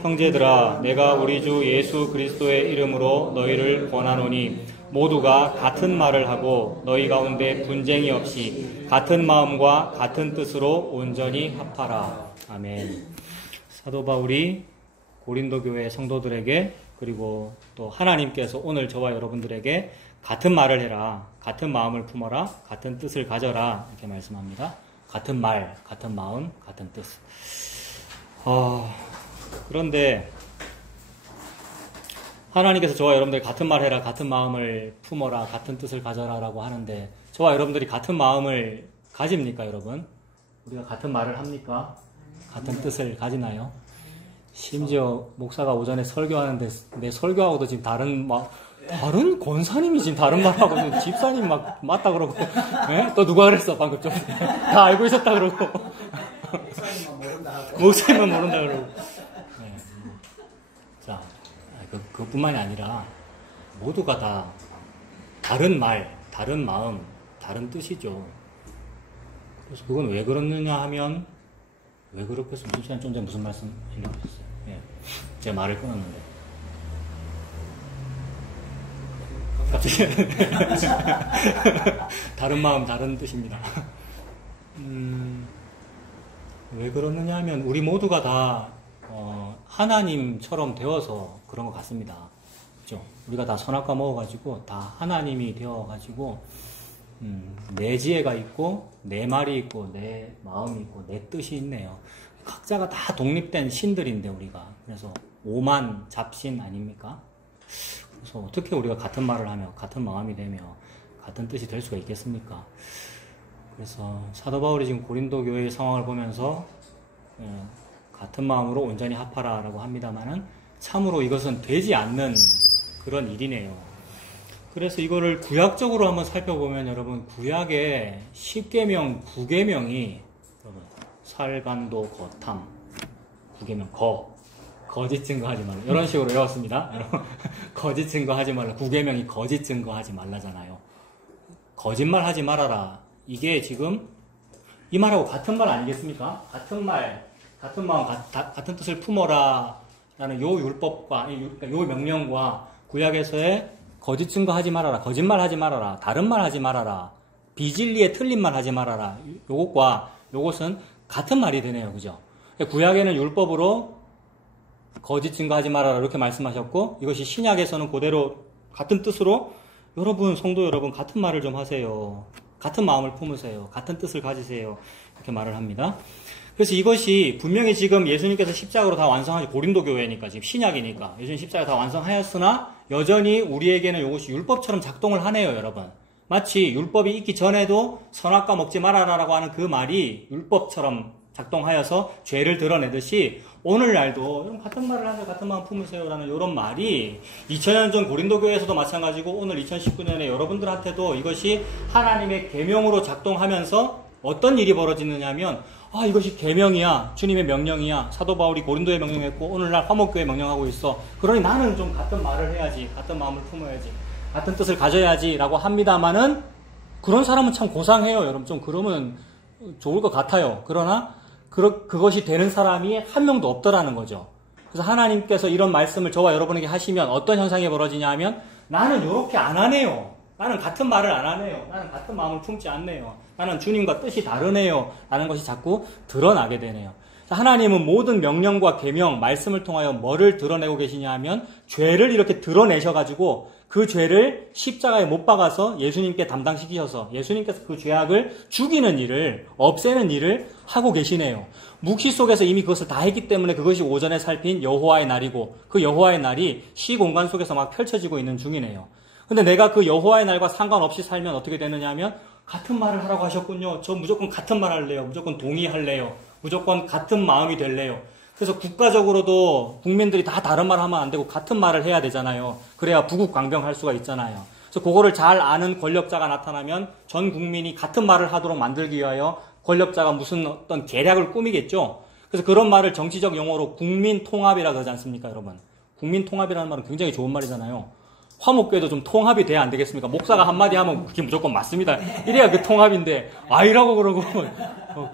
형제들아, 내가 우리 주 예수 그리스도의 이름으로 너희를 권하노니 모두가 같은 말을 하고 너희 가운데 분쟁이 없이 같은 마음과 같은 뜻으로 온전히 합하라. 아멘. 사도 바울이 고린도 교회 성도들에게, 그리고 또 하나님께서 오늘 저와 여러분들에게 같은 말을 해라, 같은 마음을 품어라, 같은 뜻을 가져라, 이렇게 말씀합니다. 같은 말, 같은 마음, 같은 뜻. 그런데 하나님께서 저와 여러분들이 같은 말 해라, 같은 마음을 품어라, 같은 뜻을 가져라 라고 하는데, 저와 여러분들이 같은 마음을 가집니까, 여러분? 우리가 같은 말을 합니까? 같은 뜻을 가지나요? 심지어 목사가 오전에 설교하는데 내 설교하고도 지금 다른 권사님이 지금 다른 말하고 집사님 막 맞다 그러고, 네? 또 누가 그랬어 방금 좀 다 알고 있었다 그러고 목사님만 모른다 그러고. 네. 자, 그뿐만이 아니라 모두가 다 다른 말, 다른 마음, 다른 뜻이죠. 그래서 그건 왜 그렇느냐 하면, 왜 그렇겠어요? 집사님 좀 전에 무슨 말씀 하려고 하셨어요? 예. 제가 말을 끊었는데. 갑자기. 다른 마음, 다른 뜻입니다. 왜 그러느냐 하면, 우리 모두가 다, 하나님처럼 되어서 그런 것 같습니다. 그죠? 우리가 다 선악과 먹어가지고, 다 하나님이 되어가지고, 내 지혜가 있고, 내 말이 있고, 내 마음이 있고, 내 뜻이 있네요. 각자가 다 독립된 신들인데, 우리가. 그래서 오만 잡신 아닙니까? 그래서 어떻게 우리가 같은 말을 하며, 같은 마음이 되며, 같은 뜻이 될 수가 있겠습니까? 그래서 사도 바울이 지금 고린도 교회의 상황을 보면서, 같은 마음으로 온전히 합하라 라고 합니다만은, 참으로 이것은 되지 않는 그런 일이네요. 그래서 이거를 구약적으로 한번 살펴보면, 여러분, 구약의 10계명, 9계명이, 여러분, 살간도 거탐, 9계명, 거짓 증거하지 말라. 이런 식으로 외웠습니다. 거짓 증거하지 말라. 9계명이 거짓 증거하지 말라잖아요. 거짓말 하지 말아라. 이게 지금 이 말하고 같은 말 아니겠습니까? 같은 말, 같은 마음, 같은 뜻을 품어라 라는 요 율법과, 요 명령과 구약에서의 거짓 증거하지 말아라, 거짓말 하지 말아라, 다른 말 하지 말아라, 비진리에 틀린 말 하지 말아라, 요것과 요것은 같은 말이 되네요. 그죠? 구약에는 율법으로 거짓 증거하지 말아라 이렇게 말씀하셨고, 이것이 신약에서는 그대로 같은 뜻으로, 여러분, 성도 여러분, 같은 말을 좀 하세요. 같은 마음을 품으세요. 같은 뜻을 가지세요. 이렇게 말을 합니다. 그래서 이것이 분명히 지금 예수님께서 십자가로 다 완성하신, 고린도 교회니까, 지금 신약이니까 예수님 십자가 다 완성하였으나 여전히 우리에게는 이것이 율법처럼 작동을 하네요. 여러분, 마치 율법이 있기 전에도 선악과 먹지 말아라라고 하는 그 말이 율법처럼 작동하여서 죄를 드러내듯이, 오늘날도 같은 말을 하세요, 같은 마음 품으세요 라는 이런 말이 2000년 전 고린도 교회에서도 마찬가지고, 오늘 2019년에 여러분들한테도 이것이 하나님의 계명으로 작동하면서 어떤 일이 벌어지느냐 하면, 이것이 계명이야, 주님의 명령이야, 사도 바울이 고린도에 명령했고 오늘날 화목교회에 명령하고 있어, 그러니 나는 좀 같은 말을 해야지, 같은 마음을 품어야지, 같은 뜻을 가져야지 라고 합니다마는, 그런 사람은 참 고상해요. 여러분, 좀 그러면 좋을 것 같아요. 그러나 그것이 되는 사람이 한 명도 없더라는 거죠. 그래서 하나님께서 이런 말씀을 저와 여러분에게 하시면 어떤 현상이 벌어지냐 하면, 나는 이렇게 안 하네요. 나는 같은 말을 안 하네요. 나는 같은 마음을 품지 않네요. 나는 주님과 뜻이 다르네요. 라는 것이 자꾸 드러나게 되네요. 하나님은 모든 명령과 계명, 말씀을 통하여 뭐를 드러내고 계시냐 하면, 죄를 이렇게 드러내셔가지고 그 죄를 십자가에 못 박아서 예수님께 담당시키셔서 예수님께서 그 죄악을 죽이는 일을, 없애는 일을 하고 계시네요. 묵시 속에서 이미 그것을 다 했기 때문에 그것이 오전에 살핀 여호와의 날이고, 그 여호와의 날이 시공간 속에서 막 펼쳐지고 있는 중이네요. 근데 내가 그 여호와의 날과 상관없이 살면 어떻게 되느냐 하면, 같은 말을 하라고 하셨군요. 저 무조건 같은 말 할래요. 무조건 동의할래요. 무조건 같은 마음이 될래요. 그래서 국가적으로도 국민들이 다 다른 말 하면 안 되고 같은 말을 해야 되잖아요. 그래야 부국강병할 수가 있잖아요. 그래서 그거를 잘 아는 권력자가 나타나면 전 국민이 같은 말을 하도록 만들기 위하여 권력자가 무슨 어떤 계략을 꾸미겠죠. 그래서 그런 말을 정치적 용어로 국민통합이라고 하지 않습니까, 여러분? 국민통합이라는 말은 굉장히 좋은 말이잖아요. 화목교회도 좀 통합이 돼야 안 되겠습니까? 목사가 한마디 하면 그게 무조건 맞습니다. 이래야 그 통합인데, 아이라고 그러고,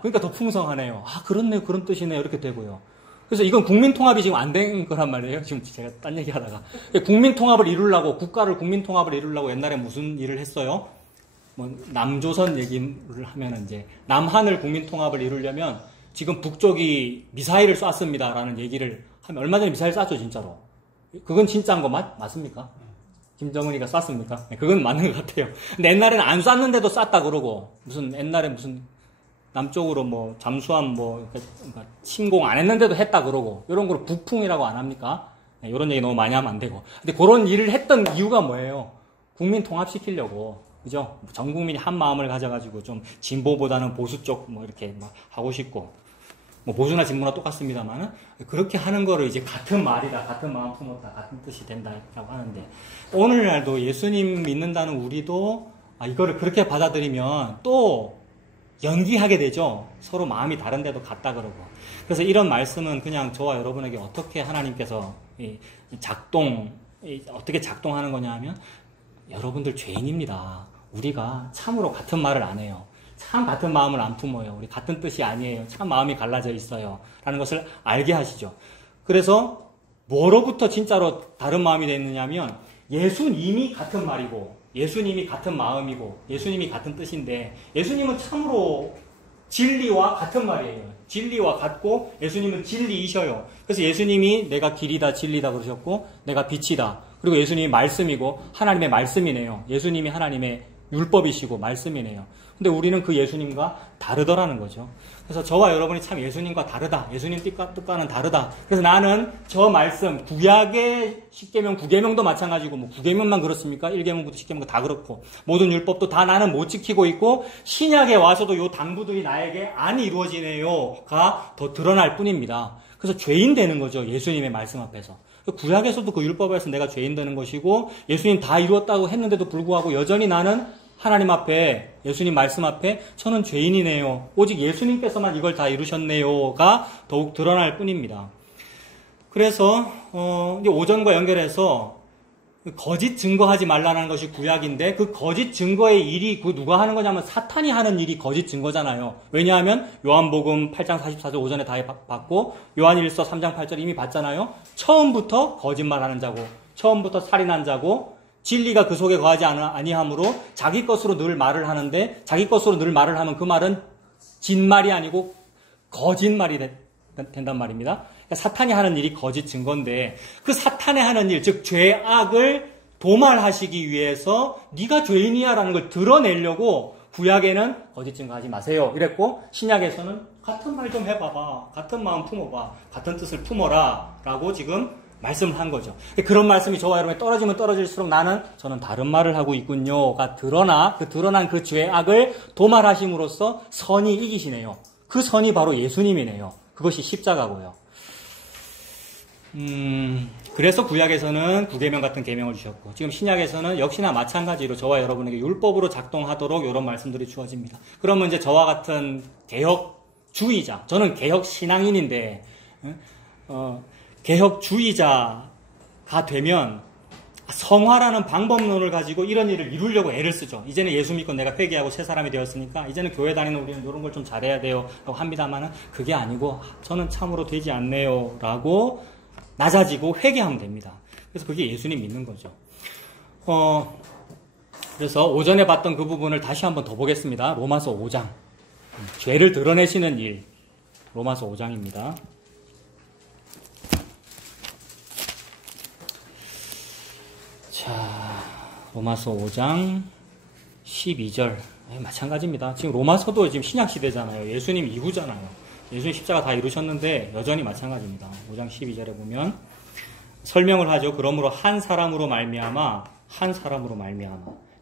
그러니까 더 풍성하네요. 그렇네요. 그런 뜻이네요. 이렇게 되고요. 그래서 이건 국민통합이 지금 안 된 거란 말이에요. 지금 제가 딴 얘기 하다가. 국민통합을 이루려고, 국민통합을 이루려고 옛날에 무슨 일을 했어요? 뭐, 남조선 얘기를 하면은 이제, 남한을 국민통합을 이루려면 지금 북쪽이 미사일을 쐈습니다라는 얘기를 하면, 얼마 전에 미사일 쐈죠, 진짜로. 그건 진짜인 거 맞습니까? 김정은이가 쐈습니까? 네, 그건 맞는 것 같아요. 근데 옛날에는 안 쐈는데도 쐈다 그러고, 옛날에 남쪽으로 뭐 잠수함 그러니까 침공 안 했는데도 했다 그러고 이런 걸 북풍이라고 안 합니까? 네, 이런 얘기 너무 많이 하면 안 되고. 근데 그런 일을 했던 이유가 뭐예요? 국민 통합시키려고. 그죠? 전 국민이 한 마음을 가져가지고 좀 진보보다는 보수 쪽 이렇게 막 하고 싶고. 뭐 보수나 진보나 똑같습니다만 그렇게 하는 거를 이제 같은 말이다, 같은 마음 품었다, 같은 뜻이 된다라고 하는데 오늘날도 예수님 믿는다는 우리도 이거를 그렇게 받아들이면 또 연기하게 되죠. 서로 마음이 다른데도 같다 그러고. 그래서 이런 말씀은 그냥 저와 여러분에게 어떻게 하나님께서 어떻게 작동하는 거냐 하면 여러분들 죄인입니다. 우리가 참으로 같은 말을 안 해요. 참 같은 마음을 안 품어요. 우리 같은 뜻이 아니에요. 참 마음이 갈라져 있어요. 라는 것을 알게 하시죠. 그래서 뭐로부터 진짜로 다른 마음이 됐느냐 하면 예수님이 같은 말이고 예수님이 같은 마음이고 예수님이 같은 뜻인데 예수님은 참으로 진리와 같은 말이에요. 진리와 같고 예수님은 진리이셔요. 그래서 예수님이 내가 길이다 진리다 그러셨고 내가 빛이다. 그리고 예수님이 말씀이고 하나님의 말씀이네요. 예수님이 하나님의 율법이시고 말씀이네요. 근데 우리는 그 예수님과 다르더라는 거죠. 그래서 저와 여러분이 참 예수님과 다르다. 예수님 뜻과는 다르다. 그래서 나는 저 말씀, 구약의 10계명, 9계명도 마찬가지고, 뭐 9계명만 그렇습니까? 1계명부터 10계명 다 그렇고, 모든 율법도 다 나는 못 지키고 있고, 신약에 와서도 요 당부들이 나에게 안 이루어지네요가 더 드러날 뿐입니다. 그래서 죄인 되는 거죠. 예수님의 말씀 앞에서. 구약에서도 그 율법에서 내가 죄인 되는 것이고, 예수님 다 이루었다고 했는데도 불구하고 여전히 나는 하나님 앞에, 예수님 말씀 앞에 저는 죄인이네요. 오직 예수님께서만 이걸 다 이루셨네요가 더욱 드러날 뿐입니다. 그래서 이제 오전과 연결해서 거짓 증거하지 말라는 것이 구약인데 그 거짓 증거의 일이 그 누가 하는 거냐면 사탄이 하는 일이 거짓 증거잖아요. 왜냐하면 요한복음 8장 44절 오전에 다 봤고 요한일서 3장 8절 이미 봤잖아요. 처음부터 거짓말하는 자고 처음부터 살인한 자고 진리가 그 속에 거하지 아니하므로 자기 것으로 늘 말을 하는데 자기 것으로 늘 말을 하면 그 말은 진말이 아니고 거짓말이 된단 말입니다. 그러니까 사탄이 하는 일이 거짓 증거인데 그 사탄이 하는 일, 즉 죄악을 도말하시기 위해서 네가 죄인이야 라는 걸 드러내려고 구약에는 거짓 증거하지 마세요 이랬고 신약에서는 같은 말 좀 해봐봐. 같은 마음 품어봐. 같은 뜻을 품어라 라고 지금 말씀을 한 거죠. 그런 말씀이 저와 여러분이 떨어지면 떨어질수록 저는 다른 말을 하고 있군요가 드러난 그 죄악을 도말하심으로써 선이 이기시네요. 그 선이 바로 예수님이네요. 그것이 십자가고요. 그래서 구약에서는 9계명 같은 계명을 주셨고 지금 신약에서는 역시나 마찬가지로 저와 여러분에게 율법으로 작동하도록 이런 말씀들이 주어집니다. 그러면 이제 저와 같은 개혁주의자, 저는 개혁신앙인인데 개혁주의자가 되면 성화라는 방법론을 가지고 이런 일을 이루려고 애를 쓰죠. 이제는 예수 믿고 내가 회개하고 새 사람이 되었으니까 이제는 교회 다니는 우리는 이런 걸 좀 잘해야 돼요 라고 합니다만 그게 아니고 저는 참으로 되지 않네요 라고 낮아지고 회개하면 됩니다. 그래서 그게 예수님 믿는 거죠. 그래서 오전에 봤던 그 부분을 다시 한번 더 보겠습니다. 로마서 5장 죄를 드러내시는 일 로마서 5장입니다. 자, 로마서 5장 12절 마찬가지입니다. 지금 로마서도 지금 신약시대잖아요. 예수님 이후잖아요. 예수님 십자가 다 이루셨는데 여전히 마찬가지입니다. 5장 12절에 보면 설명을 하죠. 그러므로 한 사람으로 말미암아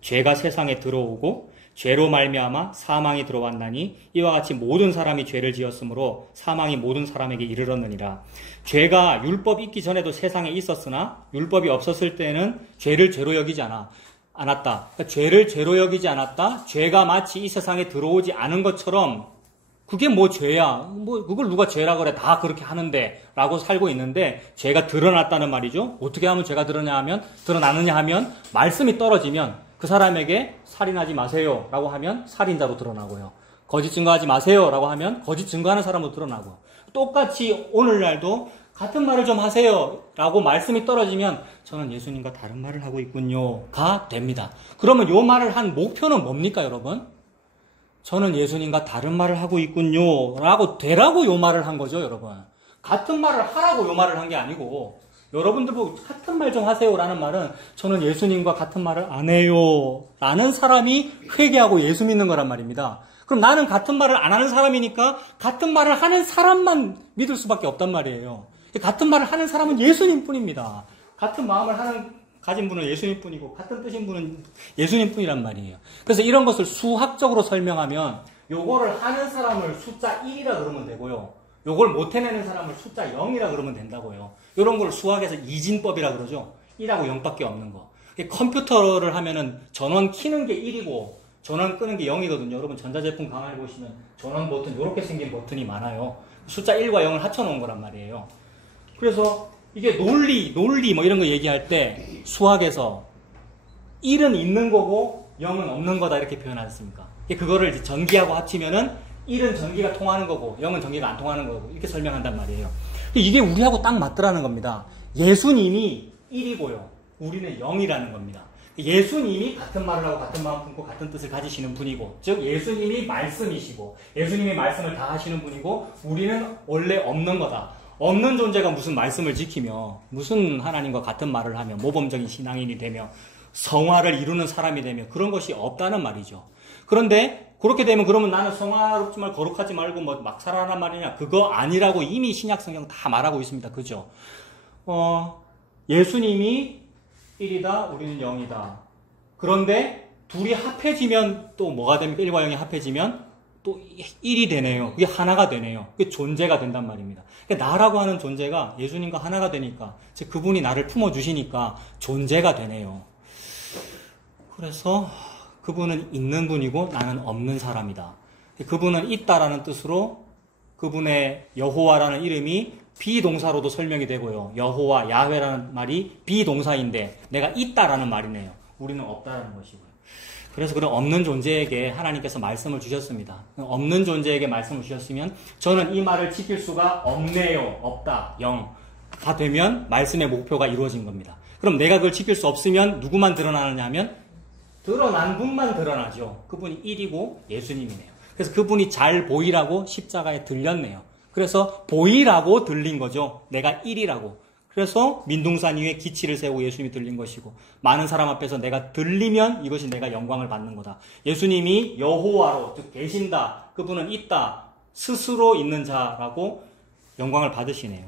죄가 세상에 들어오고 죄로 말미암아 사망이 들어왔나니 이와 같이 모든 사람이 죄를 지었으므로 사망이 모든 사람에게 이르렀느니라. 죄가 율법 있기 전에도 세상에 있었으나 율법이 없었을 때는 죄를 죄로 여기지 않았다. 그러니까 죄를 죄로 여기지 않았다. 죄가 마치 이 세상에 들어오지 않은 것처럼 그게 뭐 죄야. 그걸 누가 죄라 그래. 다 그렇게 하는데 라고 살고 있는데 죄가 드러났다는 말이죠. 어떻게 하면 죄가 드러나느냐 하면 말씀이 떨어지면 그 사람에게 살인하지 마세요 라고 하면 살인자로 드러나고요. 거짓 증거하지 마세요 라고 하면 거짓 증거하는 사람으로 드러나고 똑같이 오늘날도 같은 말을 좀 하세요 라고 말씀이 떨어지면 저는 예수님과 다른 말을 하고 있군요가 됩니다. 그러면 요 말을 한 목표는 뭡니까 여러분? 저는 예수님과 다른 말을 하고 있군요 라고 되라고 요 말을 한 거죠 여러분. 같은 말을 하라고 요 말을 한 게 아니고 여러분들 보고 같은 말 좀 하세요 라는 말은 저는 예수님과 같은 말을 안 해요 라는 사람이 회개하고 예수 믿는 거란 말입니다. 그럼 나는 같은 말을 안 하는 사람이니까 같은 말을 하는 사람만 믿을 수밖에 없단 말이에요. 같은 말을 하는 사람은 예수님 뿐입니다. 같은 마음을 가진 분은 예수님 뿐이고 같은 뜻인 분은 예수님 뿐이란 말이에요. 그래서 이런 것을 수학적으로 설명하면 요거를 하는 사람을 숫자 1이라 그러면 되고요. 요걸 못 해내는 사람을 숫자 0이라 그러면 된다고요. 이런 걸 수학에서 이진법이라 그러죠. 1하고 0밖에 없는 거. 컴퓨터를 하면은 전원 키는 게 1이고 전원 끄는 게 0이거든요. 여러분 전자제품 강의를 보시면 전원 버튼 이렇게 생긴 버튼이 많아요. 숫자 1과 0을 합쳐놓은 거란 말이에요. 그래서 이게 논리 뭐 이런 거 얘기할 때 수학에서 1은 있는 거고 0은 없는 거다 이렇게 표현하지 않습니까? 그거를 이제 전기하고 합치면은 1은 전기가 통하는 거고 0은 전기가 안 통하는 거고 이렇게 설명한단 말이에요. 이게 우리하고 딱 맞더라는 겁니다. 예수님이 1이고요. 우리는 0이라는 겁니다. 예수님이 같은 말을 하고 같은 마음 품고 같은 뜻을 가지시는 분이고 즉 예수님이 말씀이시고 예수님이 말씀을 다 하시는 분이고 우리는 원래 없는 거다. 없는 존재가 무슨 말씀을 지키며 무슨 하나님과 같은 말을 하며 모범적인 신앙인이 되며 성화를 이루는 사람이 되며 그런 것이 없다는 말이죠. 그런데 그렇게 되면 그러면 나는 성화롭지 말고 거룩하지 말고 뭐 막 살아란 말이냐? 그거 아니라고 이미 신약 성경 다 말하고 있습니다. 그죠? 예수님이 1이다, 우리는 0이다. 그런데 둘이 합해지면 또 뭐가 됩니까? 1과 0이 합해지면 또 1이 되네요. 그게 하나가 되네요. 그게 존재가 된단 말입니다. 그러니까 나라고 하는 존재가 예수님과 하나가 되니까 즉 그분이 나를 품어주시니까 존재가 되네요. 그래서 그분은 있는 분이고 나는 없는 사람이다. 그분은 있다라는 뜻으로 그분의 여호와라는 이름이 비동사로도 설명이 되고요. 여호와, 야훼라는 말이 비동사인데 내가 있다라는 말이네요. 우리는 없다라는 것이고요. 그래서 그런 없는 존재에게 하나님께서 말씀을 주셨습니다. 없는 존재에게 말씀을 주셨으면 저는 이 말을 지킬 수가 없네요. 없다. 0가 되면 말씀의 목표가 이루어진 겁니다. 그럼 내가 그걸 지킬 수 없으면 누구만 드러나느냐 하면 드러난 분만 드러나죠. 그분이 1이고 예수님이네요. 그래서 그분이 잘 보이라고 십자가에 들렸네요. 그래서 보이라고 들린 거죠. 내가 1이라고. 그래서 민둥산 위에 기치를 세우고 예수님이 들린 것이고 많은 사람 앞에서 내가 들리면 이것이 내가 영광을 받는 거다. 예수님이 여호와로 즉 계신다. 그분은 있다. 스스로 있는 자라고 영광을 받으시네요.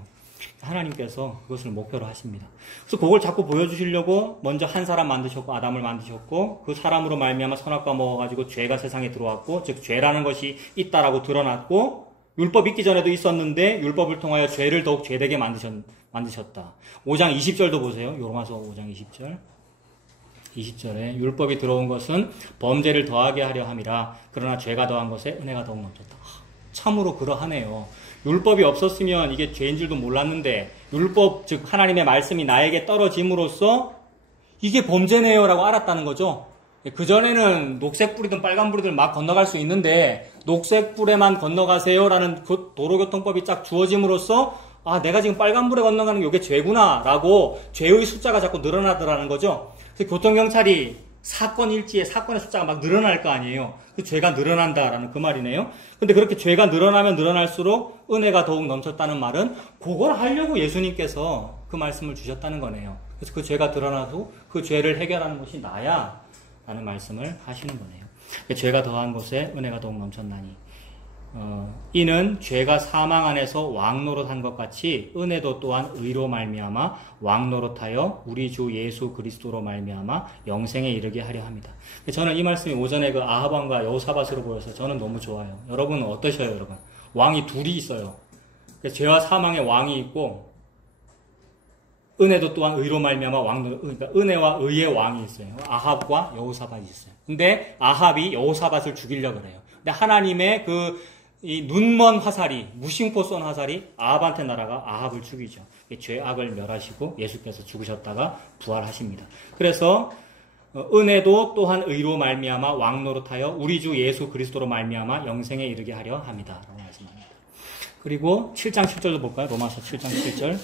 하나님께서 그것을 목표로 하십니다. 그래서 그걸 자꾸 보여주시려고 먼저 한 사람 만드셨고 아담을 만드셨고 그 사람으로 말미암아 선악과 먹어가지고 죄가 세상에 들어왔고 즉 죄라는 것이 있다라고 드러났고 율법 있기 전에도 있었는데 율법을 통하여 죄를 더욱 죄되게 만드셨다. 5장 20절도 보세요. 로마서 5장 20절. 20절에 율법이 들어온 것은 범죄를 더하게 하려 함이라 그러나 죄가 더한 것에 은혜가 더욱 넘쳤다. 참으로 그러하네요. 율법이 없었으면 이게 죄인 줄도 몰랐는데 율법 즉 하나님의 말씀이 나에게 떨어짐으로써 이게 범죄네요 라고 알았다는 거죠. 그전에는 녹색 불이든 빨간 불이든 막 건너갈 수 있는데 녹색 불에만 건너가세요 라는 그 도로교통법이 쫙 주어짐으로써 아 내가 지금 빨간 불에 건너가는 게 이게 죄구나 라고 죄의 숫자가 자꾸 늘어나더라는 거죠. 그래서 교통경찰이 사건 일지에 사건의 숫자가 막 늘어날 거 아니에요. 그 죄가 늘어난다라는 그 말이네요. 근데 그렇게 죄가 늘어나면 늘어날수록 은혜가 더욱 넘쳤다는 말은 그걸 하려고 예수님께서 그 말씀을 주셨다는 거네요. 그래서 그 죄가 드러나도 그 죄를 해결하는 것이 나야 라는 말씀을 하시는 거네요. 죄가 더한 것에 은혜가 더욱 넘쳤나니 이는 죄가 사망 안에서 왕노릇한 것 같이 은혜도 또한 의로 말미암아 왕노릇하여 우리 주 예수 그리스도로 말미암아 영생에 이르게 하려 합니다. 저는 이 말씀이 오전에 그 아합 왕과 여호사밧으로 보여서 저는 너무 좋아요. 여러분은 어떠셔요, 여러분? 왕이 둘이 있어요. 죄와 사망의 왕이 있고 은혜도 또한 의로 말미암아 그러니까 은혜와 의의 왕이 있어요. 아합과 여호사밧이 있어요. 근데 아합이 여호사밧을 죽이려고 그래요. 근데 하나님의 이 눈먼 화살이 무심코 쏜 화살이 아합한테 날아가 아합을 죽이죠. 죄악을 멸하시고 예수께서 죽으셨다가 부활하십니다. 그래서 은혜도 또한 의로 말미암아 왕노릇하여 우리 주 예수 그리스도로 말미암아 영생에 이르게 하려 합니다. 라고 말씀합니다. 그리고 7장 7절도 볼까요? 로마서 7장 7절.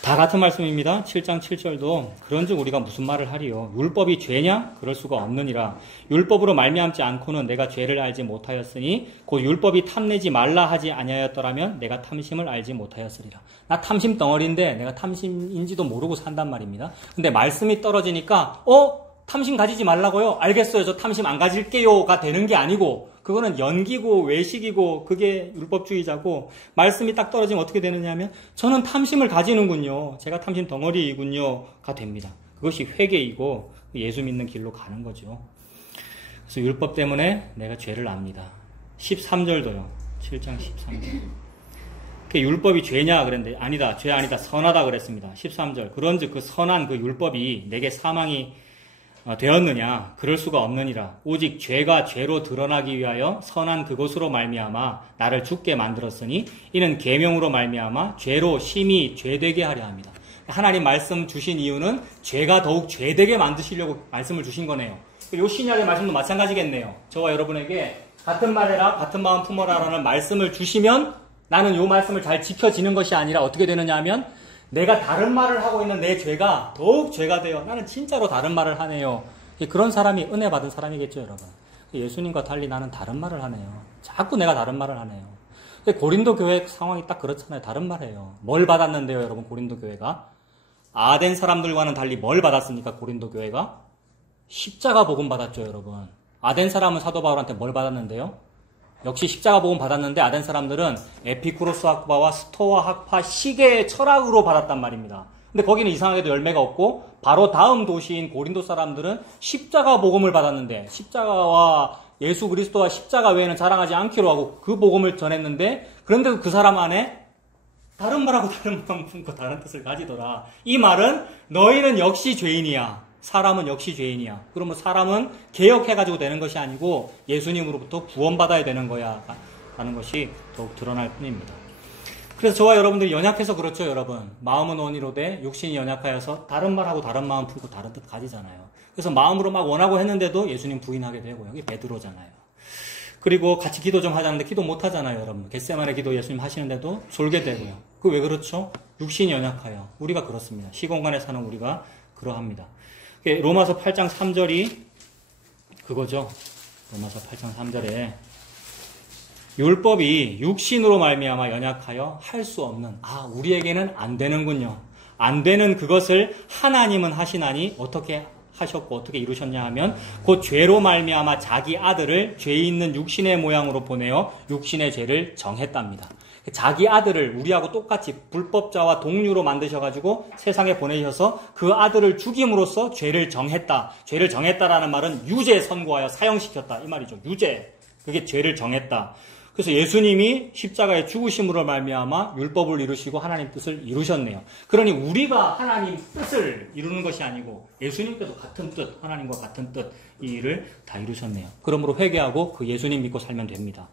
다 같은 말씀입니다. 7장 7절도 그런즉 우리가 무슨 말을 하리요? 율법이 죄냐? 그럴 수가 없느니라. 율법으로 말미암지 않고는 내가 죄를 알지 못하였으니 곧 율법이 탐내지 말라 하지 아니하였더라면 내가 탐심을 알지 못하였으리라. 나 탐심 덩어리인데 내가 탐심인지도 모르고 산단 말입니다. 근데 말씀이 떨어지니까 탐심 가지지 말라고요? 알겠어요. 저 탐심 안 가질게요가 되는 게 아니고 그거는 연기고 외식이고 그게 율법주의자고 말씀이 딱 떨어지면 어떻게 되느냐 하면 저는 탐심을 가지는군요. 제가 탐심 덩어리이군요가 됩니다. 그것이 회개이고 예수 믿는 길로 가는 거죠. 그래서 율법 때문에 내가 죄를 압니다. 13절도요. 7장 13절. 율법이 죄냐 그랬는데 아니다. 죄 아니다. 선하다 그랬습니다. 13절. 그런즉 그 선한 그 율법이 내게 사망이 되었느냐? 그럴 수가 없느니라. 오직 죄가 죄로 드러나기 위하여 선한 그것으로 말미암아 나를 죽게 만들었으니 이는 계명으로 말미암아 죄로 심히 죄되게 하려 합니다. 하나님 말씀 주신 이유는 죄가 더욱 죄되게 만드시려고 말씀을 주신 거네요. 요 신약의 말씀도 마찬가지겠네요. 저와 여러분에게 같은 말 해라, 같은 마음 품어라라는 말씀을 주시면 나는 요 말씀을 잘 지켜지는 것이 아니라 어떻게 되느냐 하면 내가 다른 말을 하고 있는 내 죄가 더욱 죄가 돼요. 나는 진짜로 다른 말을 하네요. 그런 사람이 은혜 받은 사람이겠죠, 여러분. 예수님과 달리 나는 다른 말을 하네요. 자꾸 내가 다른 말을 하네요. 고린도 교회 상황이 딱 그렇잖아요. 다른 말이에요. 뭘 받았는데요, 여러분, 고린도 교회가? 아덴 사람들과는 달리 뭘 받았습니까, 고린도 교회가? 십자가 복음 받았죠, 여러분. 아덴 사람은 사도 바울한테 뭘 받았는데요? 역시 십자가 복음 받았는데 아덴 사람들은 에피쿠로스 학파와 스토아 학파 시계의 철학으로 받았단 말입니다. 근데 거기는 이상하게도 열매가 없고 바로 다음 도시인 고린도 사람들은 십자가 복음을 받았는데 십자가와 예수 그리스도와 십자가 외에는 자랑하지 않기로 하고 그 복음을 전했는데 그런데 그 사람 안에 다른 말하고 다른 마음 품고 다른 뜻을 가지더라. 이 말은 너희는 역시 죄인이야. 사람은 역시 죄인이야. 그러면 사람은 개혁해가지고 되는 것이 아니고 예수님으로부터 구원받아야 되는 거야. 라는 것이 더욱 드러날 뿐입니다. 그래서 저와 여러분들이 연약해서 그렇죠, 여러분. 마음은 원이로되 육신이 연약하여서 다른 말하고 다른 마음 품고 다른 뜻 가지잖아요. 그래서 마음으로 막 원하고 했는데도 예수님 부인하게 되고 여기 베드로잖아요. 그리고 같이 기도 좀 하자는데 기도 못 하잖아요, 여러분. 겟세마네 기도 예수님 하시는데도 졸게 되고요. 그 왜 그렇죠? 육신이 연약하여. 우리가 그렇습니다. 시공간에 사는 우리가 그러합니다. 로마서 8장 3절이 그거죠. 로마서 8장 3절에 율법이 육신으로 말미암아 연약하여 할 수 없는 우리에게는 안 되는군요. 안 되는 그것을 하나님은 하시나니 어떻게 하셨고 어떻게 이루셨냐 하면 곧 죄로 말미암아 자기 아들을 죄 있는 육신의 모양으로 보내어 육신의 죄를 정했답니다. 자기 아들을 우리하고 똑같이 불법자와 동류로 만드셔가지고 세상에 보내셔서 그 아들을 죽임으로써 죄를 정했다. 죄를 정했다라는 말은 유죄 선고하여 사형시켰다. 이 말이죠. 유죄. 그게 죄를 정했다. 그래서 예수님이 십자가의 죽으심으로 말미암아 율법을 이루시고 하나님 뜻을 이루셨네요. 그러니 우리가 하나님 뜻을 이루는 것이 아니고 예수님께도 같은 뜻, 하나님과 같은 뜻 이 일을 다 이루셨네요. 그러므로 회개하고 그 예수님 믿고 살면 됩니다.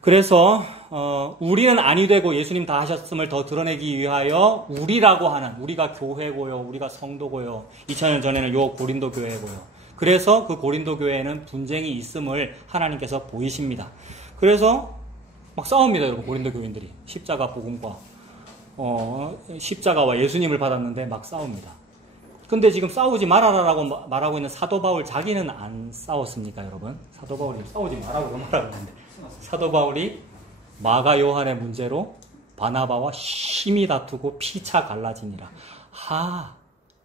그래서 우리는 아니 되고 예수님 다 하셨음을 더 드러내기 위하여 우리라고 하는 우리가 교회고요. 우리가 성도고요. 2000년 전에는 요 고린도 교회고요. 그래서 그 고린도 교회에는 분쟁이 있음을 하나님께서 보이십니다. 그래서 막 싸웁니다, 여러분. 고린도 교인들이 십자가 복음과 십자가와 예수님을 받았는데 막 싸웁니다. 근데 지금 싸우지 말아라라고 말하고 있는 사도 바울 자기는 안 싸웠습니까, 여러분? 사도 바울이 싸우지 말라고 말하고 있는데 사도 바울이 마가 요한의 문제로 바나바와 심히 다투고 피차 갈라지니라.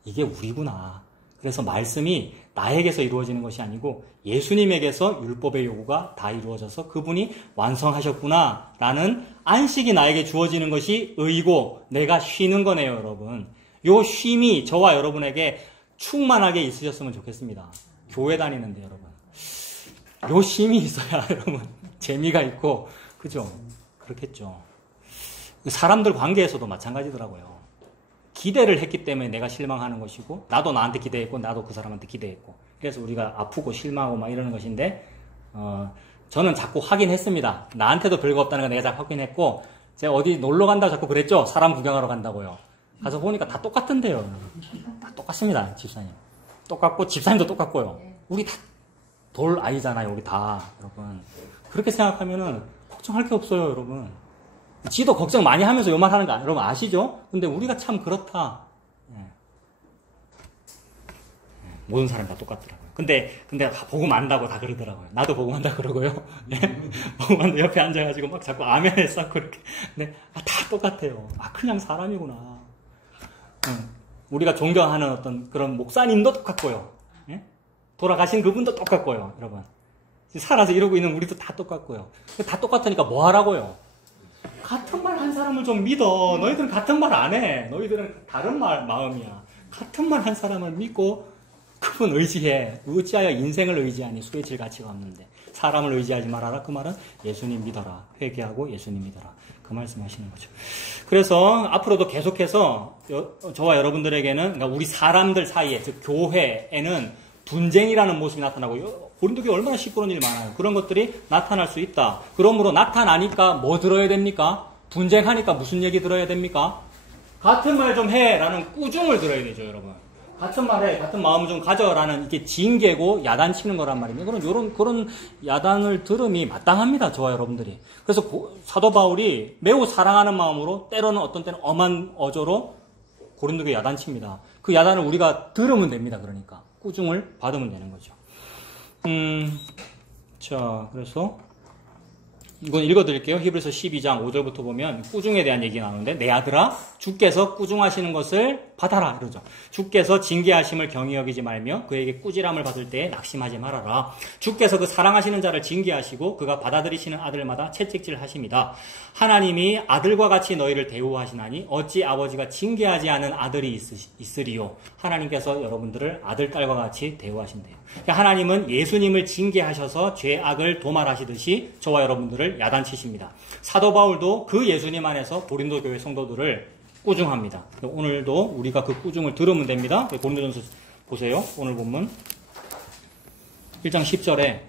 이게 우리구나. 그래서 말씀이 나에게서 이루어지는 것이 아니고 예수님에게서 율법의 요구가 다 이루어져서 그분이 완성하셨구나 라는 안식이 나에게 주어지는 것이 의고 내가 쉬는 거네요, 여러분. 요 쉼이 저와 여러분에게 충만하게 있으셨으면 좋겠습니다. 교회 다니는데 여러분. 요 쉼이 있어야 여러분 재미가 있고 그죠? 그렇겠죠. 사람들 관계에서도 마찬가지더라고요. 기대를 했기 때문에 내가 실망하는 것이고 나도 나한테 기대했고 나도 그 사람한테 기대했고 그래서 우리가 아프고 실망하고 막 이러는 것인데 저는 자꾸 확인했습니다. 나한테도 별거 없다는 거 내가 자꾸 확인했고 제가 어디 놀러 간다고 자꾸 그랬죠? 사람 구경하러 간다고요. 가서 보니까 다 똑같은데요. 다 똑같습니다. 집사님. 똑같고 집사님도 똑같고요. 우리 다 돌 아이잖아요. 우리 다 여러분. 그렇게 생각하면은 걱정할 게 없어요, 여러분. 지도 걱정 많이 하면서 요 말 하는 거 여러분 아시죠? 근데 우리가 참 그렇다. 모든 사람이 다 똑같더라고요. 근데 복음 안다고 다 그러더라고요. 나도 복음 안다 그러고요. 복음 안다 옆에 앉아가지고 막 자꾸 아멘을 쌓고 이렇게. 근데 다 똑같아요. 그냥 사람이구나. 우리가 존경하는 어떤 그런 목사님도 똑같고요. 돌아가신 그분도 똑같고요, 여러분. 살아서 이러고 있는 우리도 다 똑같고요. 다 똑같으니까 뭐 하라고요? 같은 말 한 사람을 좀 믿어. 너희들은 같은 말 안 해. 너희들은 다른 마음이야. 같은 말 한 사람을 믿고 그분 의지해. 어찌하여 인생을 의지하니 수혜질 가치가 없는데. 사람을 의지하지 말아라. 그 말은 예수님 믿어라. 회개하고 예수님 믿어라. 그 말씀하시는 거죠. 그래서 앞으로도 계속해서 저와 여러분들에게는, 그러니까 우리 사람들 사이에, 즉 교회에는 분쟁이라는 모습이 나타나고, 고린도교회 얼마나 시끄러운 일이 많아요. 그런 것들이 나타날 수 있다. 그러므로 나타나니까 뭐 들어야 됩니까? 분쟁하니까 무슨 얘기 들어야 됩니까? 같은 말 좀 해 라는 꾸중을 들어야 되죠, 여러분. 같은 말에 같은 마음을 좀 가져라는 이게 징계고 야단치는 거란 말입니다. 그런 야단을 들음이 마땅합니다, 저와 여러분들이. 그래서 사도 바울이 매우 사랑하는 마음으로 때로는 어떤 때는 엄한 어조로 고린도교회 야단칩니다. 그 야단을 우리가 들으면 됩니다. 그러니까 꾸중을 받으면 되는 거죠. 자, 그래서 이건 읽어드릴게요. 히브리서 12장 5절부터 보면 꾸중에 대한 얘기 나오는데, 내 아들아 주께서 꾸중하시는 것을 받아라 이러죠. 주께서 징계하심을 경히 여기지 말며 그에게 꾸지람을 받을 때에 낙심하지 말아라. 주께서 그 사랑하시는 자를 징계하시고 그가 받아들이시는 아들마다 채찍질 하십니다. 하나님이 아들과 같이 너희를 대우하시나니 어찌 아버지가 징계하지 않은 아들이 있으리요. 하나님께서 여러분들을 아들, 딸과 같이 대우하신대요. 그러니까 하나님은 예수님을 징계하셔서 죄악을 도말하시듯이 저와 여러분들을 야단치십니다. 사도 바울도 그 예수님 안에서 고린도 교회 성도들을 꾸중합니다. 오늘도 우리가 그 꾸중을 들으면 됩니다. 고린도전서 보세요. 오늘 본문 1장 10절에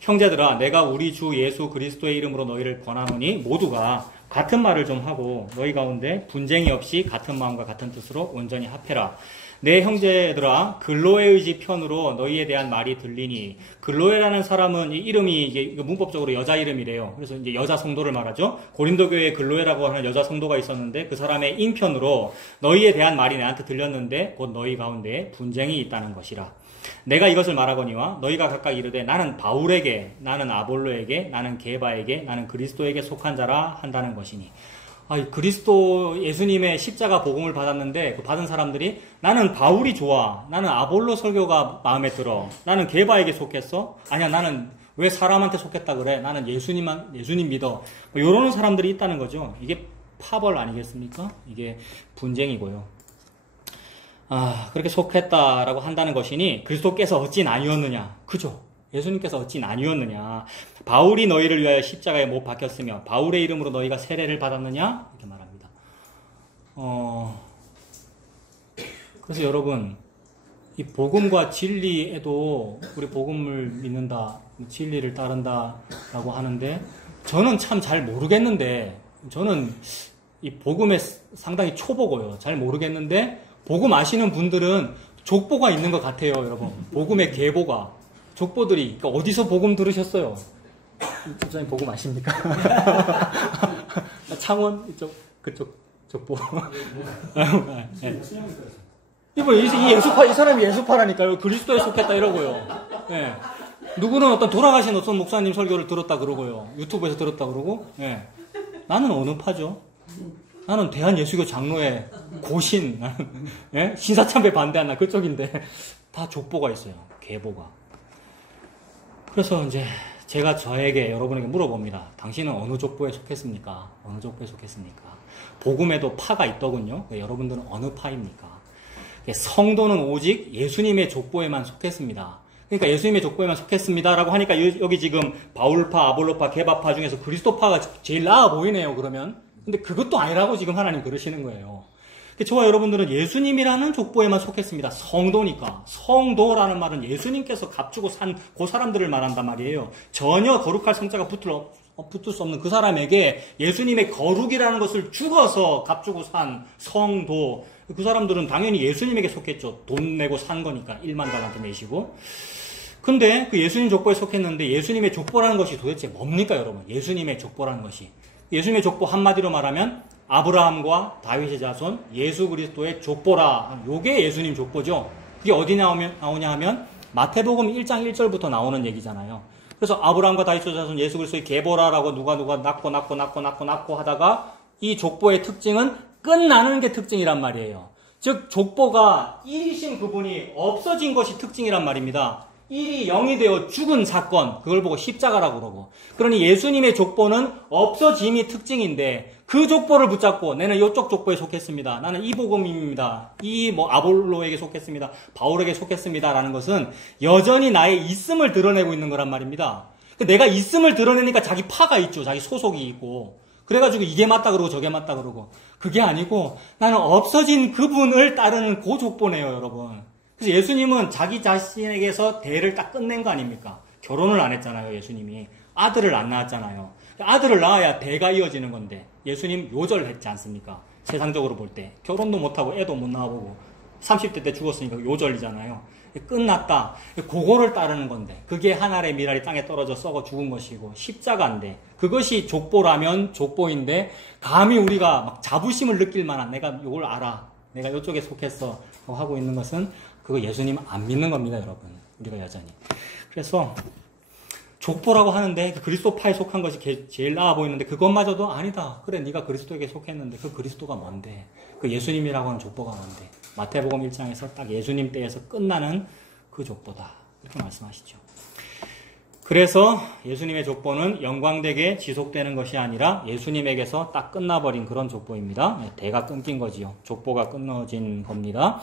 형제들아 내가 우리 주 예수 그리스도의 이름으로 너희를 권하노니 모두가 같은 말을 좀 하고 너희 가운데 분쟁이 없이 같은 마음과 같은 뜻으로 온전히 합해라. 내 형제들아 글로에 의지 편으로 너희에 대한 말이 들리니, 글로에라는 사람은 이 이름이 이게 문법적으로 여자 이름이래요. 그래서 이제 여자 성도를 말하죠. 고린도 교회에 글로에라고 하는 여자 성도가 있었는데 그 사람의 인편으로 너희에 대한 말이 내한테 들렸는데 곧 너희 가운데 분쟁이 있다는 것이라. 내가 이것을 말하거니와 너희가 각각 이르되 나는 바울에게, 나는 아볼로에게, 나는 게바에게, 나는 그리스도에게 속한 자라 한다는 것이니. 그리스도 예수님의 십자가 복음을 받았는데 그 받은 사람들이 나는 바울이 좋아, 나는 아볼로 설교가 마음에 들어, 나는 게바에게 속했어, 아니야 나는 왜 사람한테 속했다 그래, 나는 예수님 믿어, 이런 사람들이 있다는 거죠. 이게 파벌 아니겠습니까? 이게 분쟁이고요. 그렇게 속했다라고 한다는 것이니 그리스도께서 어찌 나뉘었느냐. 그죠? 예수님께서 어찌 나뉘었느냐. 바울이 너희를 위하여 십자가에 못 박혔으며 바울의 이름으로 너희가 세례를 받았느냐. 이렇게 말합니다. 그래서 여러분, 이 복음과 진리에도 우리 복음을 믿는다, 진리를 따른다라고 하는데 저는 참 잘 모르겠는데, 저는 이 복음에 상당히 초보고요. 잘 모르겠는데 복음 아시는 분들은 족보가 있는 것 같아요, 여러분. 복음의 계보가. 족보들이. 그러니까 어디서 복음 들으셨어요? 집사님 복음 아십니까? 창원 그쪽 족보. 네. 이 사람이 예수파라니까요. 그리스도에 속했다 이러고요. 네. 누구는 어떤 목사님 설교를 들었다 그러고요. 유튜브에서 들었다 그러고. 네. 나는 어느 파죠? 나는 대한예수교 장로의 고신, 예? 신사참배 반대하나 그쪽인데 다 족보가 있어요. 계보가. 그래서 이제 제가 저에게 여러분에게 물어봅니다. 당신은 어느 족보에 속했습니까? 어느 족보에 속했습니까? 복음에도 파가 있더군요. 여러분들은 어느 파입니까? 성도는 오직 예수님의 족보에만 속했습니다. 그러니까 예수님의 족보에만 속했습니다라고 하니까 여기 지금 바울파, 아볼로파, 게바파 중에서 그리스도파가 제일 나아 보이네요. 그러면. 근데 그것도 아니라고 지금 하나님 그러시는 거예요. 저와 여러분들은 예수님이라는 족보에만 속했습니다. 성도니까. 성도라는 말은 예수님께서 값주고 산 그 사람들을 말한단 말이에요. 전혀 거룩할 성자가 붙을 수 없는 그 사람에게 예수님의 거룩이라는 것을 죽어서 값주고 산 성도. 그 사람들은 당연히 예수님에게 속했죠. 돈 내고 산 거니까 1만 달란트 내시고. 근데 그 예수님 족보에 속했는데 예수님의 족보라는 것이 도대체 뭡니까, 여러분? 예수님의 족보라는 것이. 예수님의 족보 한마디로 말하면 아브라함과 다윗의 자손 예수 그리스도의 족보라. 요게 예수님 족보죠. 그게 어디 나오냐 하면 마태복음 1장 1절부터 나오는 얘기잖아요. 그래서 아브라함과 다윗의 자손 예수 그리스도의 계보라라고 누가 낳고 하다가 이 족보의 특징은 끝나는 게 특징이란 말이에요. 즉 족보가 1이신 그분이 없어진 것이 특징이란 말입니다. 1이 0이 되어 죽은 사건, 그걸 보고 십자가라고 그러고. 그러니 예수님의 족보는 없어짐이 특징인데 그 족보를 붙잡고 나는 이쪽 족보에 속했습니다. 나는 이 복음입니다. 아볼로에게 속했습니다. 바울에게 속했습니다. 라는 것은 여전히 나의 있음을 드러내고 있는 거란 말입니다. 내가 있음을 드러내니까 자기 파가 있죠. 자기 소속이 있고. 그래가지고 이게 맞다 그러고 저게 맞다 그러고. 그게 아니고 나는 없어진 그분을 따르는 그 족보네요, 여러분. 그래서 예수님은 자기 자신에게서 대를 딱 끝낸 거 아닙니까? 결혼을 안 했잖아요, 예수님이. 아들을 안 낳았잖아요. 아들을 낳아야 대가 이어지는 건데 예수님 요절했지 않습니까? 세상적으로 볼 때. 결혼도 못하고 애도 못 낳아보고 30대 때 죽었으니까 요절이잖아요. 끝났다. 그거를 따르는 건데 그게 한 알의 밀알이 땅에 떨어져 썩어 죽은 것이고 십자가인데 그것이 족보라면 족보인데 감히 우리가 막 자부심을 느낄 만한 내가 이걸 알아. 내가 이쪽에 속했어 하고 있는 것은 그거 예수님 안 믿는 겁니다, 여러분. 우리가 여전히. 그래서 족보라고 하는데 그 그리스도파에 속한 것이 제일 나아 보이는데 그것마저도 아니다. 그래, 네가 그리스도에게 속했는데 그 그리스도가 뭔데? 그 예수님이라고 하는 족보가 뭔데? 마태복음 1장에서 딱 예수님 때에서 끝나는 그 족보다. 이렇게 말씀하시죠. 그래서 예수님의 족보는 영광되게 지속되는 것이 아니라 예수님에게서 딱 끝나버린 그런 족보입니다. 대가 끊긴 거지요. 족보가 끊어진 겁니다.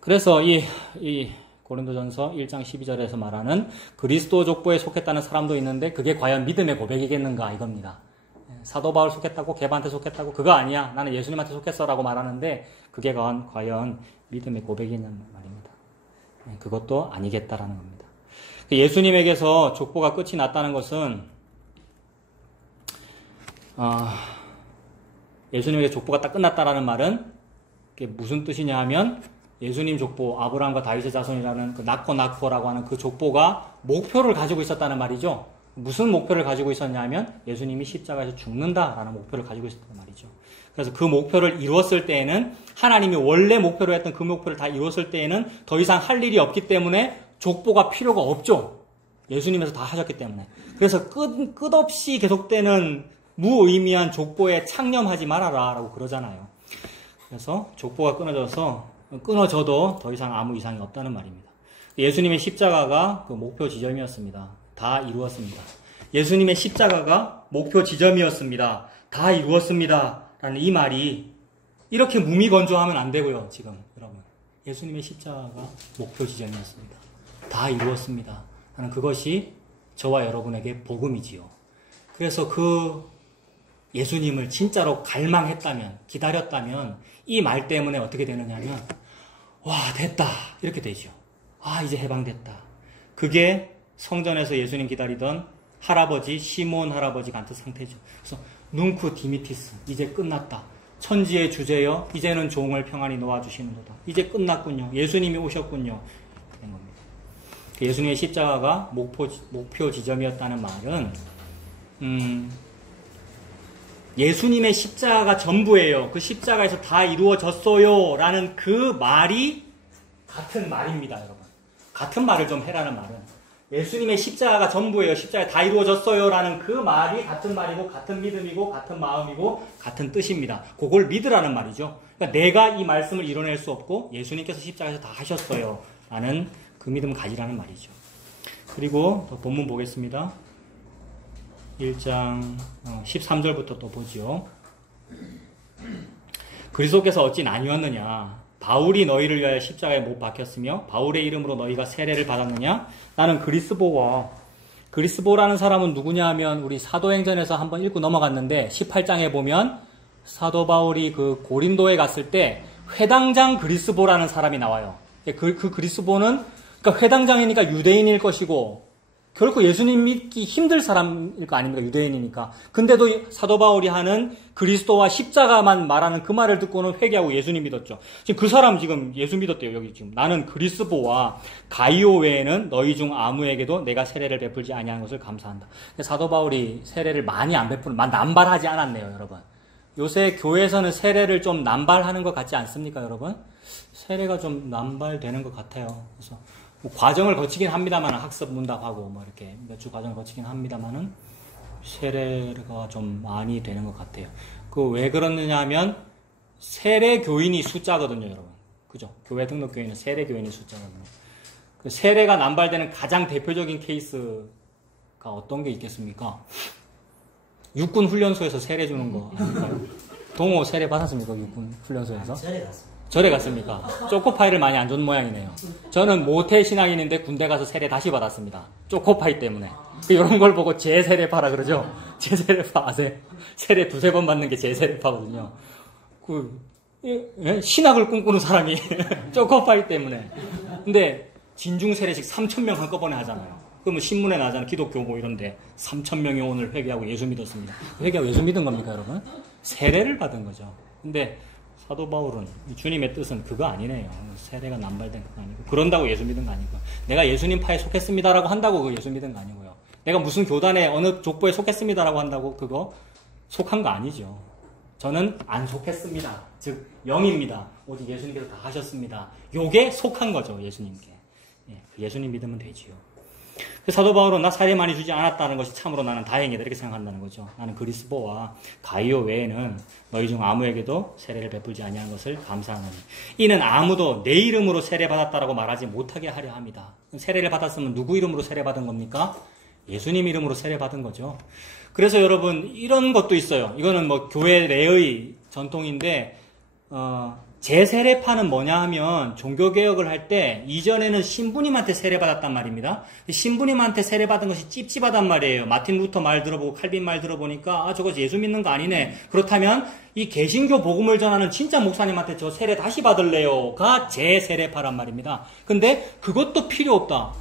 그래서 이 고린도전서 1장 12절에서 말하는 그리스도 족보에 속했다는 사람도 있는데 그게 과연 믿음의 고백이겠는가 이겁니다. 사도 바울 속했다고 게바한테 속했다고 그거 아니야. 나는 예수님한테 속했어라고 말하는데 그게 과연 믿음의 고백이냐는 말입니다. 그것도 아니겠다라는 겁니다. 예수님에게서 족보가 끝이 났다는 것은 예수님에게 족보가 딱 끝났다라는 말은 그게 무슨 뜻이냐 하면 예수님 족보, 아브라함과 다윗의 자손이라는 그 낳고라고 하는 그 족보가 목표를 가지고 있었다는 말이죠. 무슨 목표를 가지고 있었냐 하면 예수님이 십자가에서 죽는다라는 목표를 가지고 있었단 말이죠. 그래서 그 목표를 이루었을 때에는 하나님이 원래 목표로 했던 그 목표를 다 이루었을 때에는 더 이상 할 일이 없기 때문에 족보가 필요가 없죠. 예수님에서 다 하셨기 때문에. 그래서 끝없이 계속되는 무의미한 족보에 창념하지 말아라 라고 그러잖아요. 그래서 족보가 끊어져도 더 이상 아무 이상이 없다는 말입니다. 예수님의 십자가가 그 목표 지점이었습니다. 다 이루었습니다. 예수님의 십자가가 목표 지점이었습니다. 다 이루었습니다. 라는 이 말이 이렇게 무미건조하면 안 되고요. 지금 여러분 예수님의 십자가가 목표 지점이었습니다. 다 이루었습니다. 라는 그것이 저와 여러분에게 복음이지요. 그래서 그 예수님을 진짜로 갈망했다면 기다렸다면 이 말 때문에 어떻게 되느냐면 와 됐다 이렇게 되죠. 이제 해방됐다. 그게 성전에서 예수님 기다리던 할아버지 시몬 할아버지 같은 상태죠. 그래서 눈쿠 디미티스 이제 끝났다. 천지의 주제여 이제는 종을 평안히 놓아주시는도다. 이제 끝났군요. 예수님이 오셨군요. 된 겁니다. 예수님의 십자가가 목표 지점이었다는 말은 예수님의 십자가가 전부예요. 그 십자가에서 다 이루어졌어요. 라는 그 말이 같은 말입니다, 여러분. 같은 말을 좀 해라는 말은. 예수님의 십자가가 전부예요. 십자가에 다 이루어졌어요. 라는 그 말이 같은 말이고, 같은 믿음이고, 같은 마음이고, 같은 뜻입니다. 그걸 믿으라는 말이죠. 그러니까 내가 이 말씀을 이뤄낼 수 없고, 예수님께서 십자가에서 다 하셨어요. 라는 그 믿음 가지라는 말이죠. 그리고 또 본문 보겠습니다. 1장 13절부터 또 보지요. 그리스도께서 어찌 나뉘었느냐? 바울이 너희를 위하여 십자가에 못 박혔으며 바울의 이름으로 너희가 세례를 받았느냐? 나는 그리스보라는 사람은 누구냐 하면 우리 사도행전에서 한번 읽고 넘어갔는데 18장에 보면 사도 바울이 그 고린도에 갔을 때 회당장 그리스보라는 사람이 나와요. 그 그리스보는 그러니까 회당장이니까 유대인일 것이고 결코 예수님 믿기 힘들 사람일 거 아닙니까? 유대인이니까. 근데도 사도 바울이 하는 그리스도와 십자가만 말하는 그 말을 듣고는 회개하고 예수님 믿었죠. 지금 그 사람 지금 예수 믿었대요. 여기 지금 나는 그리스도와 가이오 외에는 너희 중 아무에게도 내가 세례를 베풀지 아니한 것을 감사한다. 사도 바울이 세례를 많이 안 베푸는, 남발하지 않았네요, 여러분. 요새 교회에서는 세례를 좀 남발하는 것 같지 않습니까, 여러분? 세례가 좀 남발되는 것 같아요. 그래서 뭐 과정을 거치긴 합니다만, 학습 문답하고 뭐 이렇게 몇 주 과정을 거치긴 합니다만은 세례가 좀 많이 되는 것 같아요. 그 왜 그러느냐 하면 세례 교인이 숫자거든요, 여러분. 그죠? 교회 등록 교인은 세례 교인이 숫자거든요. 그 세례가 남발되는 가장 대표적인 케이스가 어떤 게 있겠습니까? 육군 훈련소에서 세례 주는 거 아닐까요? 동호 세례 받았습니까? 육군 훈련소에서? 절에 갔습니까? 초코파이를 많이 안 준 모양이네요. 저는 모태 신앙인인데 군대 가서 세례 다시 받았습니다. 초코파이 때문에. 이런 걸 보고 제세례파라 그러죠? 제세례파 아세요? 세례 두세 번 받는 게 제세례파거든요. 신학을 꿈꾸는 사람이 초코파이 때문에. 근데 진중세례식 3,000명 한꺼번에 하잖아요. 그러면 신문에 나잖아요. 기독교 뭐 이런데 3,000명이 오늘 회개하고 예수 믿었습니다. 회개하고 예수 믿은 겁니까, 여러분? 세례를 받은 거죠. 근데 사도 바울은 주님의 뜻은 그거 아니네요. 세례가 남발된 그거 아니고, 그런다고 예수 믿은 거 아니고, 내가 예수님 파에 속했습니다라고 한다고 그거 예수 믿은 거 아니고요. 내가 무슨 교단에 어느 족보에 속했습니다라고 한다고 그거 속한 거 아니죠. 저는 안 속했습니다. 즉 영입니다. 오직 예수님께서 다 하셨습니다. 요게 속한 거죠, 예수님께. 예수님 믿으면 되지요. 사도 바울은 나 세례 많이 주지 않았다는 것이 참으로 나는 다행이다 이렇게 생각한다는 거죠. 나는 그리스도와 가이오 외에는 너희 중 아무에게도 세례를 베풀지 아니한 것을 감사하노니 이는 아무도 내 이름으로 세례 받았다라고 말하지 못하게 하려 합니다. 세례를 받았으면 누구 이름으로 세례 받은 겁니까? 예수님 이름으로 세례 받은 거죠. 그래서 여러분 이런 것도 있어요. 이거는 뭐 교회 내의 전통인데 제세례파는 뭐냐 하면 종교개혁을 할 때 이전에는 신부님한테 세례받았단 말입니다. 신부님한테 세례받은 것이 찝찝하단 말이에요. 마틴 루터 말 들어보고 칼빈 말 들어보니까 저거 예수 믿는 거 아니네. 그렇다면 이 개신교 복음을 전하는 진짜 목사님한테 저 세례 다시 받을래요가 제세례파란 말입니다. 근데 그것도 필요 없다.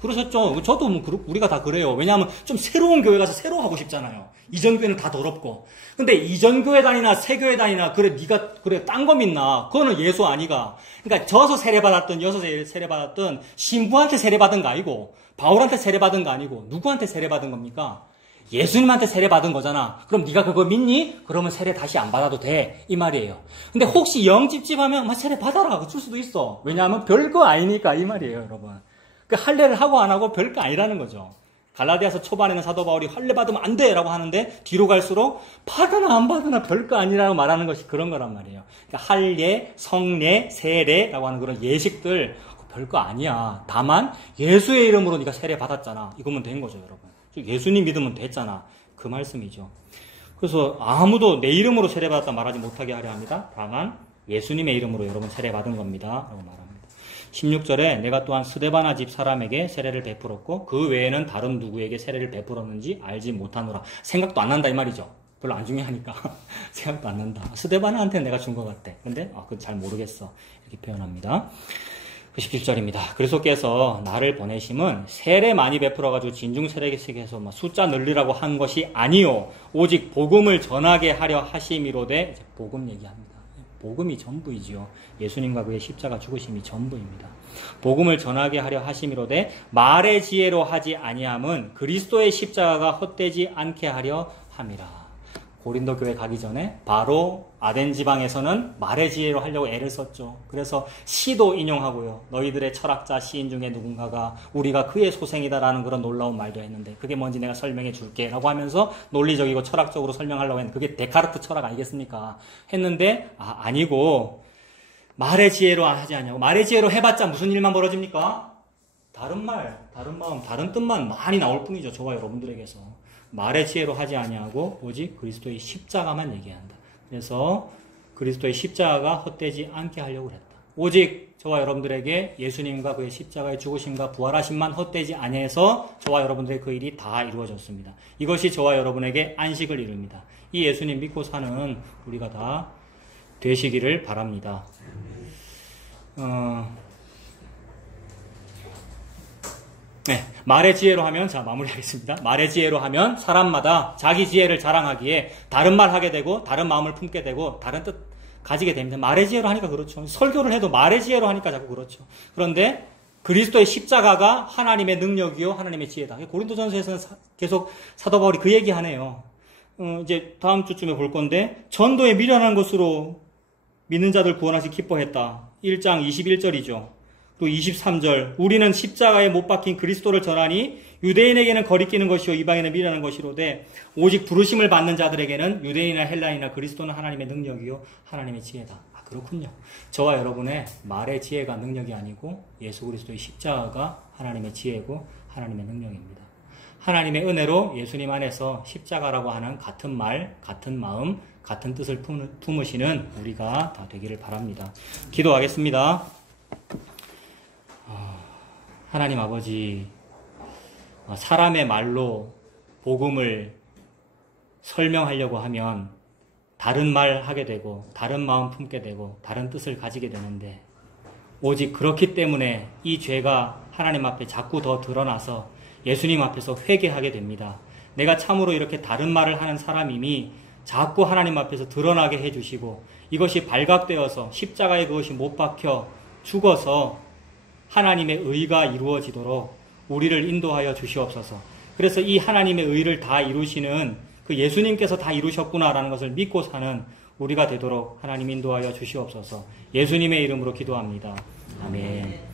그러셨죠? 저도 뭐 우리가 다 그래요. 왜냐하면 좀 새로운 교회 가서 새로 하고 싶잖아요. 이전 교회는 다 더럽고. 근데 이전 교회 다니나 새 교회 다니나 그래 네가 그래 딴 거 믿나? 그거는 예수 아니가. 그러니까 저서 세례 받았든 여서 세례 받았든 신부한테 세례 받은 거 아니고 바울한테 세례 받은 거 아니고 누구한테 세례 받은 겁니까? 예수님한테 세례 받은 거잖아. 그럼 네가 그거 믿니? 그러면 세례 다시 안 받아도 돼. 이 말이에요. 근데 혹시 영 찝찝하면 세례 받아라. 줄 수도 있어. 왜냐하면 별거 아니니까 이 말이에요, 여러분. 그 할례를 하고 안 하고 별거 아니라는 거죠. 갈라디아서 초반에는 사도 바울이 할례 받으면 안 돼라고 하는데 뒤로 갈수록 받으나 안 받으나 별거 아니라고 말하는 것이 그런 거란 말이에요. 그러니까 할례, 성례, 세례라고 하는 그런 예식들 별거 아니야. 다만 예수의 이름으로 네가 세례 받았잖아. 이거면 된 거죠, 여러분. 예수님 믿으면 됐잖아. 그 말씀이죠. 그래서 아무도 내 이름으로 세례 받았다 말하지 못하게 하려 합니다. 다만 예수님의 이름으로 여러분 세례 받은 겁니다. 라고 말합니다. 16절에 내가 또한 스데바나 집 사람에게 세례를 베풀었고 그 외에는 다른 누구에게 세례를 베풀었는지 알지 못하노라. 생각도 안 난다 이 말이죠. 별로 안 중요하니까 생각도 안 난다. 스데바나한테는 내가 준 것 같대. 근데 그건 잘 모르겠어. 이렇게 표현합니다. 17절입니다. 그리스도께서 나를 보내심은 세례 많이 베풀어가지고 진중 세례식에서 숫자 늘리라고 한 것이 아니요 오직 복음을 전하게 하려 하심이로되 복음 얘기합니다. 복음이 전부이지요. 예수님과 그의 십자가 죽으심이 전부입니다. 복음을 전하게 하려 하심이로되 말의 지혜로 하지 아니함은 그리스도의 십자가가 헛되지 않게 하려 함이라. 고린도 교회 가기 전에 바로 아덴 지방에서는 말의 지혜로 하려고 애를 썼죠. 그래서 시도 인용하고요. 너희들의 철학자 시인 중에 누군가가 우리가 그의 소생이다라는 그런 놀라운 말도 했는데 그게 뭔지 내가 설명해 줄게 라고 하면서 논리적이고 철학적으로 설명하려고 했는데 그게 데카르트 철학 아니겠습니까? 했는데 아니고 말의 지혜로 하지 않냐고. 말의 지혜로 해봤자 무슨 일만 벌어집니까? 다른 말, 다른 마음, 다른 뜻만 많이 나올 뿐이죠. 저와 여러분들에게서. 말의 지혜로 하지 아니하고 오직 그리스도의 십자가만 얘기한다. 그래서 그리스도의 십자가가 헛되지 않게 하려고 했다. 오직 저와 여러분들에게 예수님과 그의 십자가의 죽으심과 부활하심만 헛되지 아니해서 저와 여러분들의 그 일이 다 이루어졌습니다. 이것이 저와 여러분에게 안식을 이룹니다. 이 예수님 믿고 사는 우리가 다 되시기를 바랍니다. 네, 말의 지혜로 하면, 자, 마무리하겠습니다. 말의 지혜로 하면 사람마다 자기 지혜를 자랑하기에 다른 말 하게 되고, 다른 마음을 품게 되고, 다른 뜻 가지게 됩니다. 말의 지혜로 하니까 그렇죠. 설교를 해도 말의 지혜로 하니까 자꾸 그렇죠. 그런데 그리스도의 십자가가 하나님의 능력이요, 하나님의 지혜다. 고린도전서에서는 계속 사도 바울이 그 얘기 하네요. 이제 다음 주쯤에 볼 건데, 전도에 미련한 것으로 믿는 자들 구원하시 기뻐했다. 1장 21절이죠. 또 23절, 우리는 십자가에 못 박힌 그리스도를 전하니 유대인에게는 거리끼는 것이요 이방인은 미련한 것이로되 오직 부르심을 받는 자들에게는 유대인이나 헬라인이나 그리스도는 하나님의 능력이요 하나님의 지혜다. 아, 그렇군요. 저와 여러분의 말의 지혜가 능력이 아니고 예수 그리스도의 십자가가 하나님의 지혜고 하나님의 능력입니다. 하나님의 은혜로 예수님 안에서 십자가라고 하는 같은 말, 같은 마음, 같은 뜻을 품으시는 우리가 다 되기를 바랍니다. 기도하겠습니다. 하나님 아버지, 사람의 말로 복음을 설명하려고 하면 다른 말 하게 되고 다른 마음 품게 되고 다른 뜻을 가지게 되는데 오직 그렇기 때문에 이 죄가 하나님 앞에 자꾸 더 드러나서 예수님 앞에서 회개하게 됩니다. 내가 참으로 이렇게 다른 말을 하는 사람임이 자꾸 하나님 앞에서 드러나게 해주시고 이것이 발각되어서 십자가에 그것이 못 박혀 죽어서 하나님의 의가 이루어지도록 우리를 인도하여 주시옵소서. 그래서 이 하나님의 의를 다 이루시는 그 예수님께서 다 이루셨구나라는 것을 믿고 사는 우리가 되도록 하나님 인도하여 주시옵소서. 예수님의 이름으로 기도합니다. 아멘.